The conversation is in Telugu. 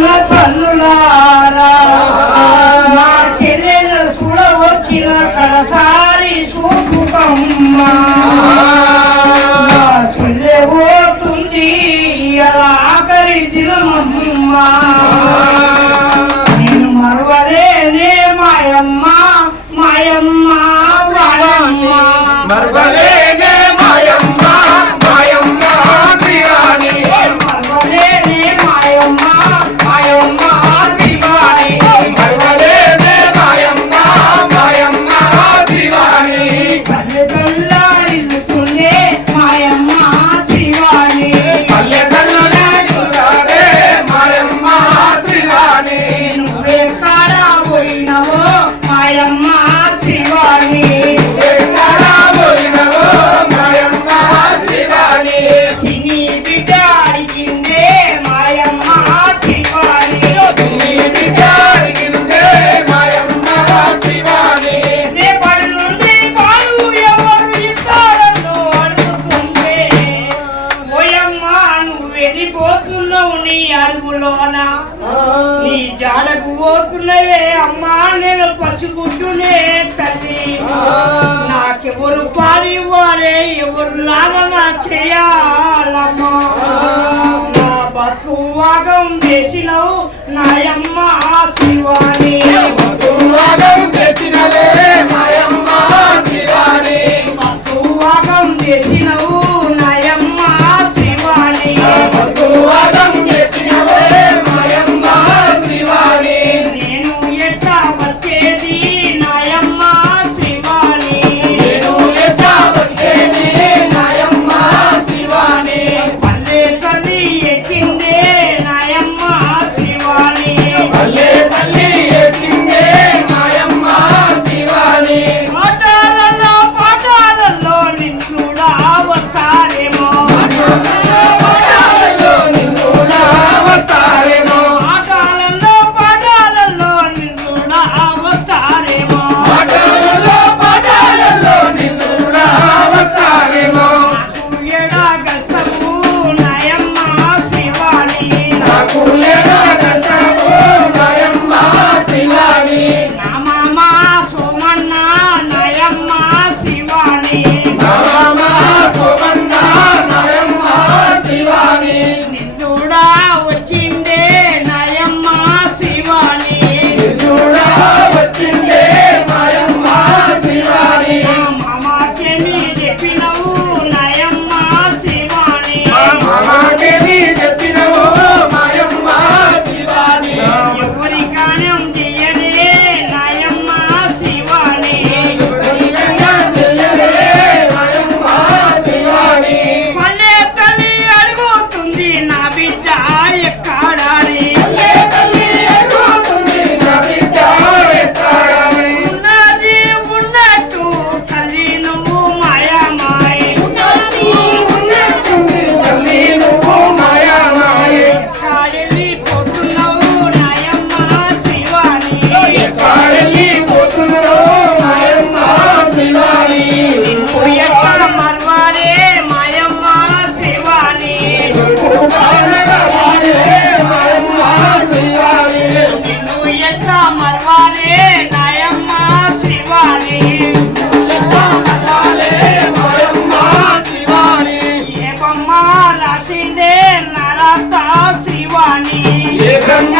Bye. నీ జాడకు పోతున్నవే అమ్మా నేను పసుగుడ్డునే తల్లి. నాకెవరు పాలి వారే ఎవరు లాభమా చేయాలమ్మా. నా బతువాగం చేసినవు నాయమ్మ శివాని చేసిన బ్రహ్మ రాసిందే నరత శివాణి ఏ బ్రహ్మ